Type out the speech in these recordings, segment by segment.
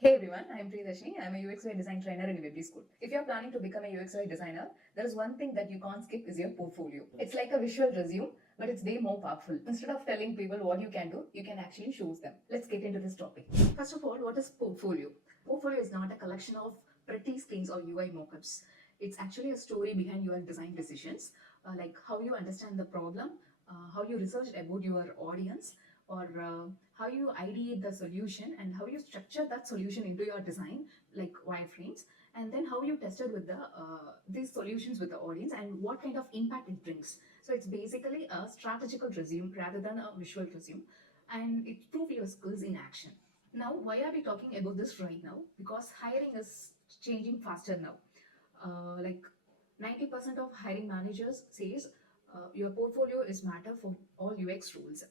Hey everyone, I'm Priyadashini. I'm a UX/UI design trainer in Webby School. If you're planning to become a UX/UI designer, there is one thing that you can't skip is your portfolio. It's like a visual resume, but it's way more powerful. Instead of telling people what you can do, you can actually show them. Let's get into this topic. First of all, what is portfolio? Portfolio is not a collection of pretty screens or UI mockups. It's actually a story behind your design decisions, like how you understand the problem, how you researched about your audience, or how you ideate the solution and how you structure that solution into your design, like wireframes, and then how you tested with these solutions with the audience and what kind of impact it brings. So it's basically a strategical resume rather than a visual resume, and it proves your skills in action. Now, why are we talking about this right now? Because hiring is changing faster now. Like 90% of hiring managers says your portfolio is matter for all UX roles,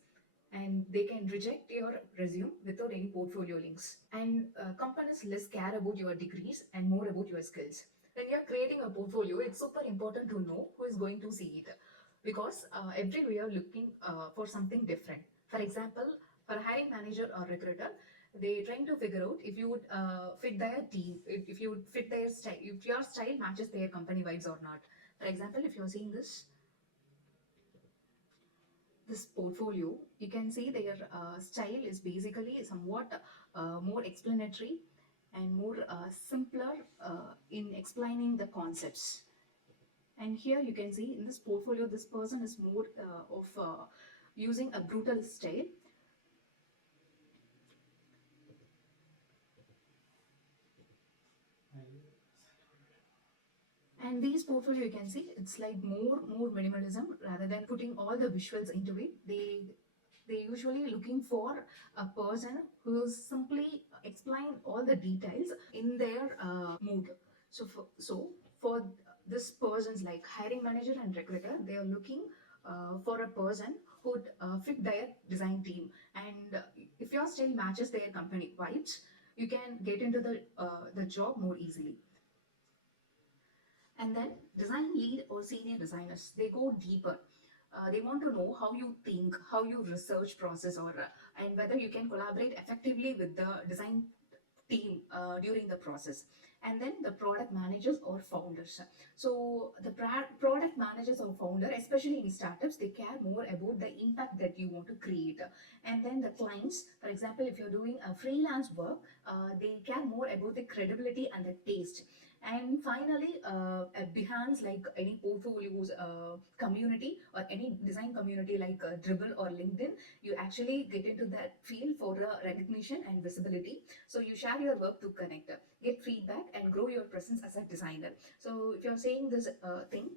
and they can reject your resume without any portfolio links. And companies less care about your degrees and more about your skills. When you're creating a portfolio, it's super important to know who is going to see it, because every we are looking for something different. For example, for a hiring manager or recruiter, they trying to figure out if you would fit their team, if you would fit their style, if your style matches their company vibes or not. For example, if you're seeing this portfolio, you can see their style is basically somewhat more explanatory and more simpler in explaining the concepts. And here you can see in this portfolio, this person is more of using a brutal style. And these portfolio, you can see it's like more minimalism rather than putting all the visuals into it. They usually looking for a person who will simply explain all the details in their mood. So for this person's like hiring manager and recruiter, they are looking for a person who would fit their design team. And if your style matches their company vibes, you can get into the job more easily. And then design lead or senior designers, they go deeper. They want to know how you think, how you research process, or and whether you can collaborate effectively with the design team during the process. And then the product managers or founders. So the product managers or founder, especially in startups, they care more about the impact that you want to create. And then the clients, for example, if you're doing a freelance work, they care more about the credibility and the taste. And finally, at Behance, like any portfolios community or any design community like Dribble or LinkedIn, you actually get into that field for recognition and visibility. So you share your work to connect, get feedback, and grow your presence as a designer. So if you're saying this thing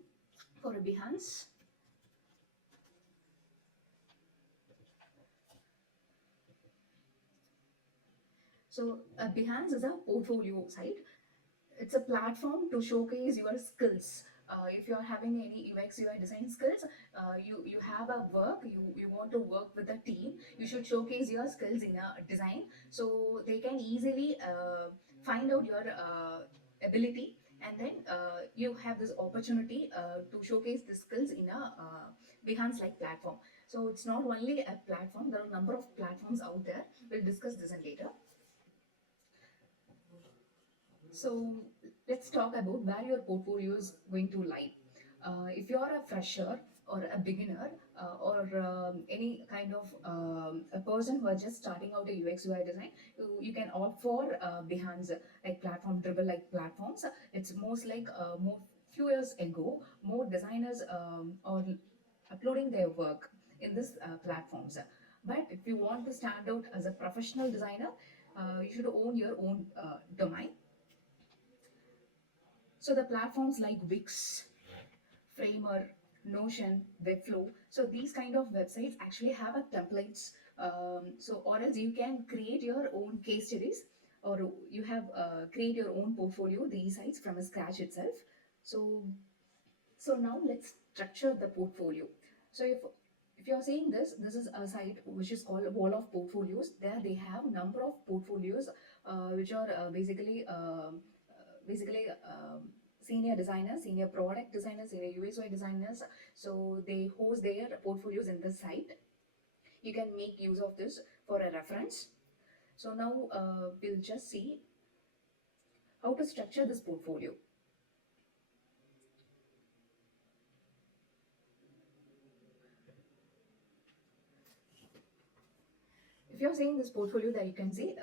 for a Behance, so Behance is a portfolio site. It's a platform to showcase your skills. If you're having any UX UI design skills, you have a work, you want to work with a team, you should showcase your skills in a design so they can easily find out your ability, and then you have this opportunity to showcase the skills in a Behance like platform. So it's not only a platform, there are a number of platforms out there. We'll discuss this in later. So let's talk about where your portfolio is going to lie. If you're a fresher or a beginner or any kind of a person who are just starting out a UX UI design, you can opt for Behance like platform, Dribble like platforms. It's most like more few years ago, more designers are uploading their work in this platforms. But if you want to stand out as a professional designer, you should own your own domain. So the platforms like Wix, Framer, Notion, Webflow. So these kind of websites actually have a templates. So or else you can create your own case studies, or you have create your own portfolio. These sites from a scratch itself. So so now let's structure the portfolio. So if you're saying this is a site which is called Wall of Portfolios. There they have number of portfolios which are basically senior designers, senior product designers, senior USY designers. So they host their portfolios in the site. You can make use of this for a reference. So now we'll just see how to structure this portfolio. If you're seeing this portfolio, that you can see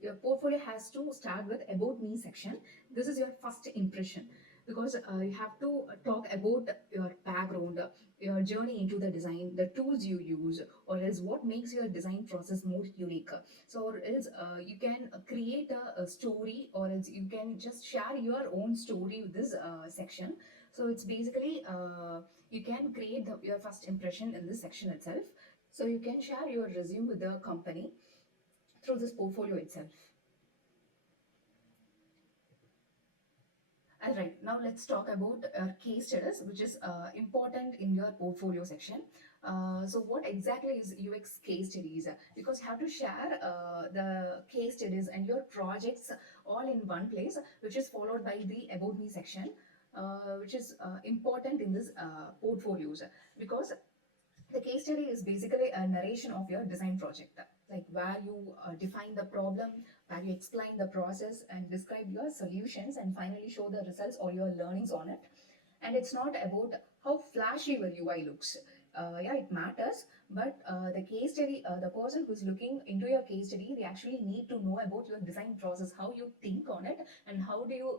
your portfolio has to start with about me section. This is your first impression, because you have to talk about your background, your journey into the design, the tools you use, or else what makes your design process more unique. So or else you can create a story, or else you can just share your own story with this section. So it's basically you can create your first impression in this section itself. So you can share your resume with the company through this portfolio itself. Alright, now let's talk about case studies, which is important in your portfolio section. So what exactly is UX case studies? Because you have to share the case studies and your projects all in one place, which is followed by the about me section, which is important in this portfolios, because the case study is basically a narration of your design project, like where you define the problem, where you explain the process and describe your solutions, and finally show the results or your learnings on it. And it's not about how flashy your UI looks. Yeah, it matters, but the case study, the person who's looking into your case study, they actually need to know about your design process, how you think on it, and how do you,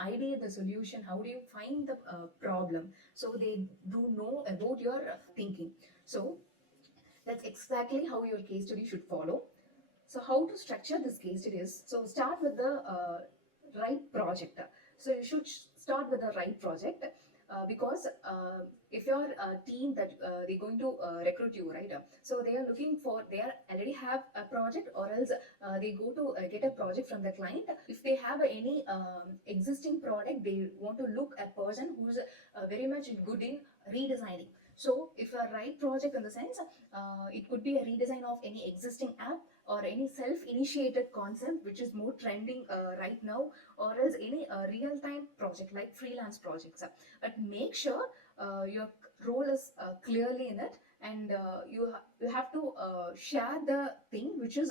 ideate the solution, how do you find the problem. So they do know about your thinking. So that's exactly how your case study should follow. So how to structure this case study is, so start with the right project. So you should start with the right project, because if your team that they're going to recruit you, right? So they are looking for, they are already have a project, or else they go to get a project from the client. If they have any existing product, they want to look a person who's very much good in redesigning. So if a right project, in the sense, it could be a redesign of any existing app, or any self-initiated concept which is more trending right now, or else any real-time project like freelance projects. But make sure your role is clearly in it, and you have to share the thing which is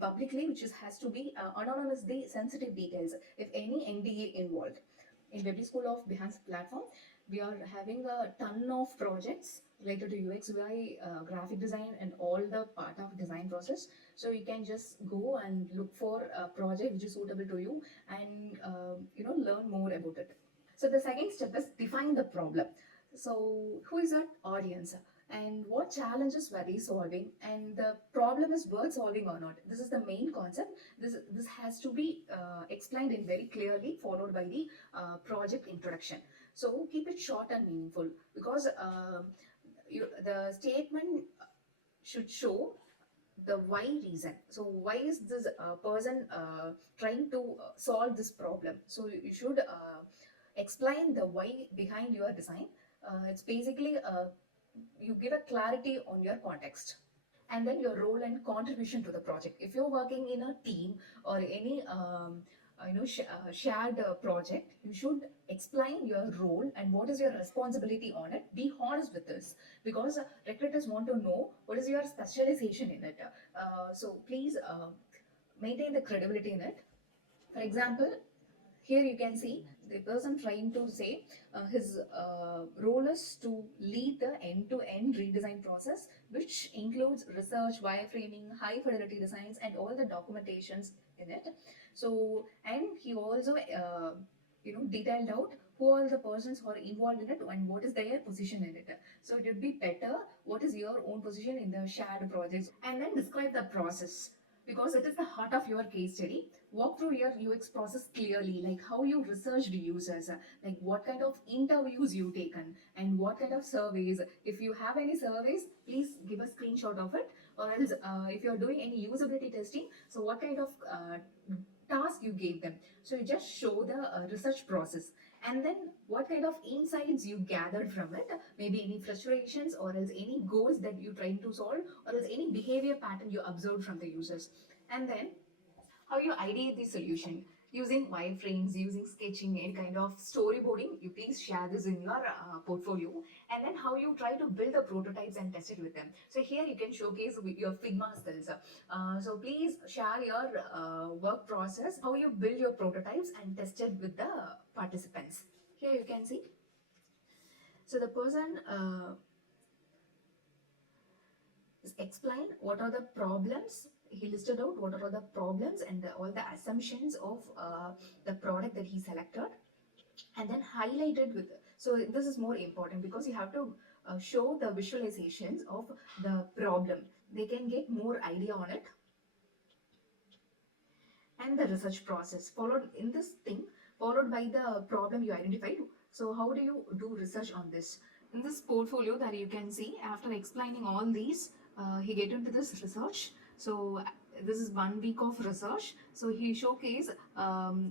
publicly, which is has to be anonymous, the sensitive details, if any NDA involved. In Webby School of Behance platform, we are having a ton of projects related to UX, UI, graphic design, and all the part of design process. So you can just go and look for a project which is suitable to you, and learn more about it. So the second step is define the problem. So who is our audience, and what challenges were they solving, and the problem is worth solving or not. This is the main concept. This has to be explained in very clearly, followed by the project introduction. So keep it short and meaningful, because the statement should show the why reason. So why is this person trying to solve this problem? So you should explain the why behind your design. It's basically you give a clarity on your context, and then your role and contribution to the project. If you're working in a team or any shared project, you should explain your role and what is your responsibility on it. Be honest with this, because recruiters want to know what is your specialization in it. So please maintain the credibility in it. For example, here you can see the person trying to say his role is to lead the end-to-end redesign process, which includes research, wireframing, high-fidelity designs, and all the documentations in it. So, and he also detailed out who are the persons who are involved in it and what is their position in it. So it would be better what is your own position in the shared projects, and then describe the process, because it is the heart of your case study. Walk through your UX process clearly, like how you researched users, like what kind of interviews you taken, and what kind of surveys. If you have any surveys, please give a screenshot of it, or else if you're doing any usability testing, so what kind of task you gave them. So you just show the research process, and then what kind of insights you gathered from it, maybe any frustrations, or else any goals that you're trying to solve, or else any behavior pattern you observed from the users, and then how you ideate the solution. Using wireframes, using sketching and kind of storyboarding, you please share this in your portfolio, and then how you try to build the prototypes and test it with them. So here you can showcase with your Figma skills. So please share your work process, how you build your prototypes and test it with the participants. Here you can see. So the person explain what are the problems. He listed out what are the problems and all the assumptions of the product that he selected, and then highlighted with. So this is more important because you have to show the visualizations of the problem. They can get more idea on it. And the research process followed in this thing, followed by the problem you identified. So how do you do research on this? In this portfolio that you can see, after explaining all these, he get into this research. So this is 1 week of research. So he showcased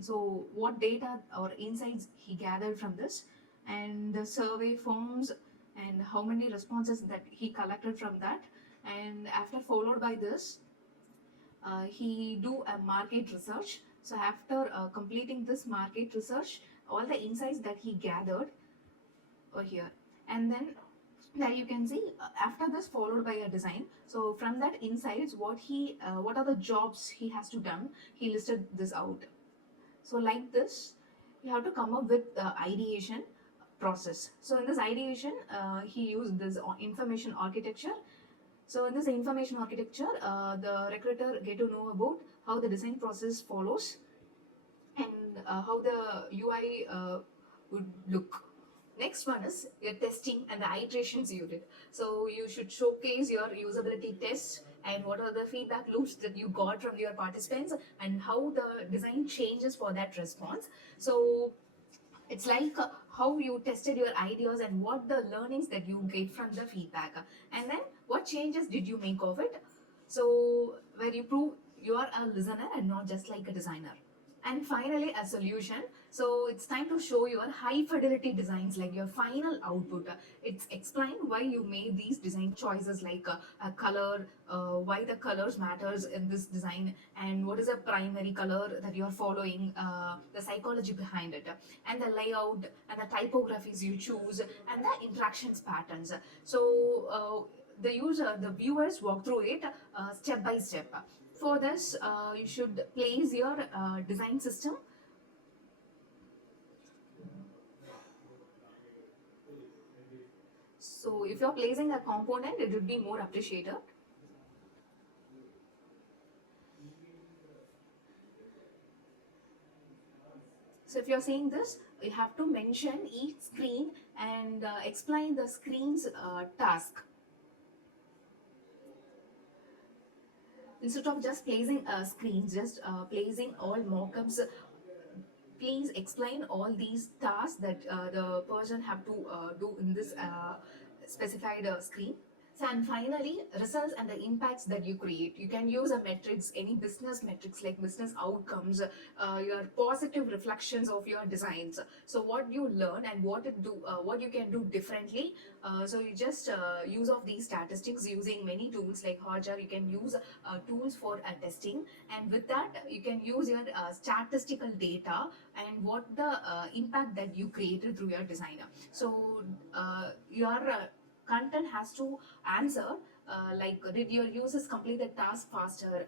so what data or insights he gathered from this, and the survey forms and how many responses that he collected from that. And after followed by this, he do a market research. So after completing this market research, all the insights that he gathered are here, and then there you can see after this followed by a design. So from that insights, what are the jobs he has to done, he listed this out. So like this, you have to come up with the ideation process. So in this ideation, he used this information architecture. So in this information architecture, the recruiter get to know about how the design process follows, and how the UI would look. Next one is your testing and the iterations you did. So you should showcase your usability tests and what are the feedback loops that you got from your participants and how the design changes for that response. So it's like how you tested your ideas and what the learnings that you get from the feedback, and then what changes did you make of it. So where you prove you are a listener and not just like a designer. And finally, a solution. So it's time to show your high fidelity designs, like your final output. It's explain why you made these design choices, like a color, why the colors matters in this design, and what is the primary color that you're following, the psychology behind it, and the layout and the typographies you choose, and the interactions patterns. So the viewers walk through it step by step. For this, you should place your design system. So if you're placing a component, it would be more appreciated. So if you're saying this, you have to mention each screen and explain the screen's task. Instead of just placing screens, just placing all mockups, please explain all these tasks that the person have to do in this specified screen. So, and finally, results and the impacts that you create. You can use a metrics, any business metrics like business outcomes, your positive reflections of your designs. So what you learn and what you can do differently. So you just use of these statistics using many tools like Hotjar. You can use tools for testing, and with that you can use your statistical data and what the impact that you created through your designer. So your content has to answer like, did your users complete the task faster,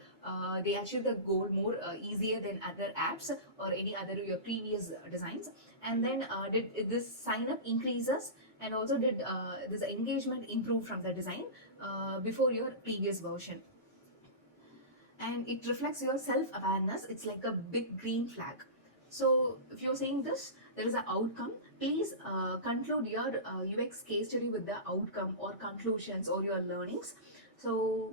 they achieve the goal more easier than other apps or any other your previous designs, and then did this sign up increases, and also did this engagement improve from the design before your previous version. And it reflects your self-awareness. It's like a big green flag. So if you're saying this, there is an outcome, please conclude your UX case study with the outcome or conclusions or your learnings. So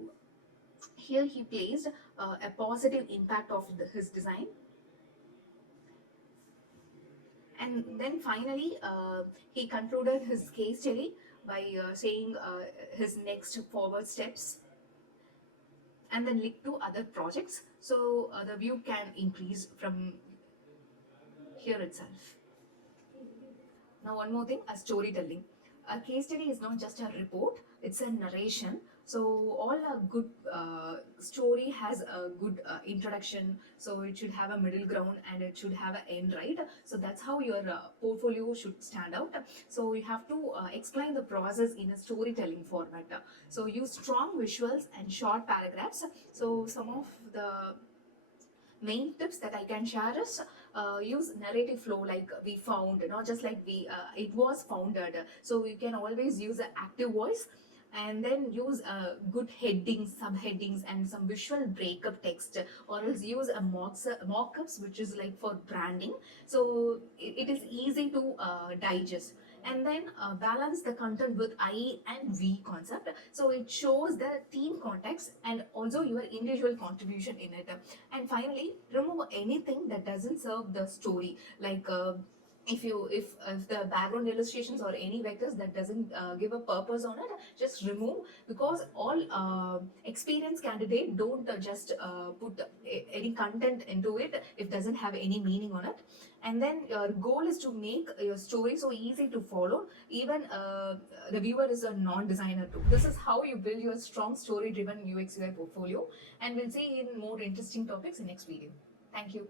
here he placed a positive impact of his design. And then finally, he concluded his case study by saying his next forward steps, and then link to other projects, so the view can increase from here itself. Now one more thing, a storytelling. A case study is not just a report, it's a narration. So all a good story has a good introduction, so it should have a middle ground and it should have an end, right? So that's how your portfolio should stand out. So you have to explain the process in a storytelling format. So use strong visuals and short paragraphs. So some of the main tips that I can share is use narrative flow, like we found, not just like we it was founded. So you can always use an active voice, and then use good headings, subheadings, and some visual breakup text, or else use a mock-ups, which is like for branding. So it is easy to digest. And then balance the content with I and we concept, so it shows the team context and also your individual contribution in it. And finally, remove anything that doesn't serve the story, like if the background illustrations or any vectors that doesn't give a purpose on it, just remove, because all experienced candidate don't just put any content into it if doesn't have any meaning on it. And then your goal is to make your story so easy to follow, even the viewer is a non-designer too. This is how you build your strong story driven UX UI portfolio, and we'll see in more interesting topics in next video. Thank you.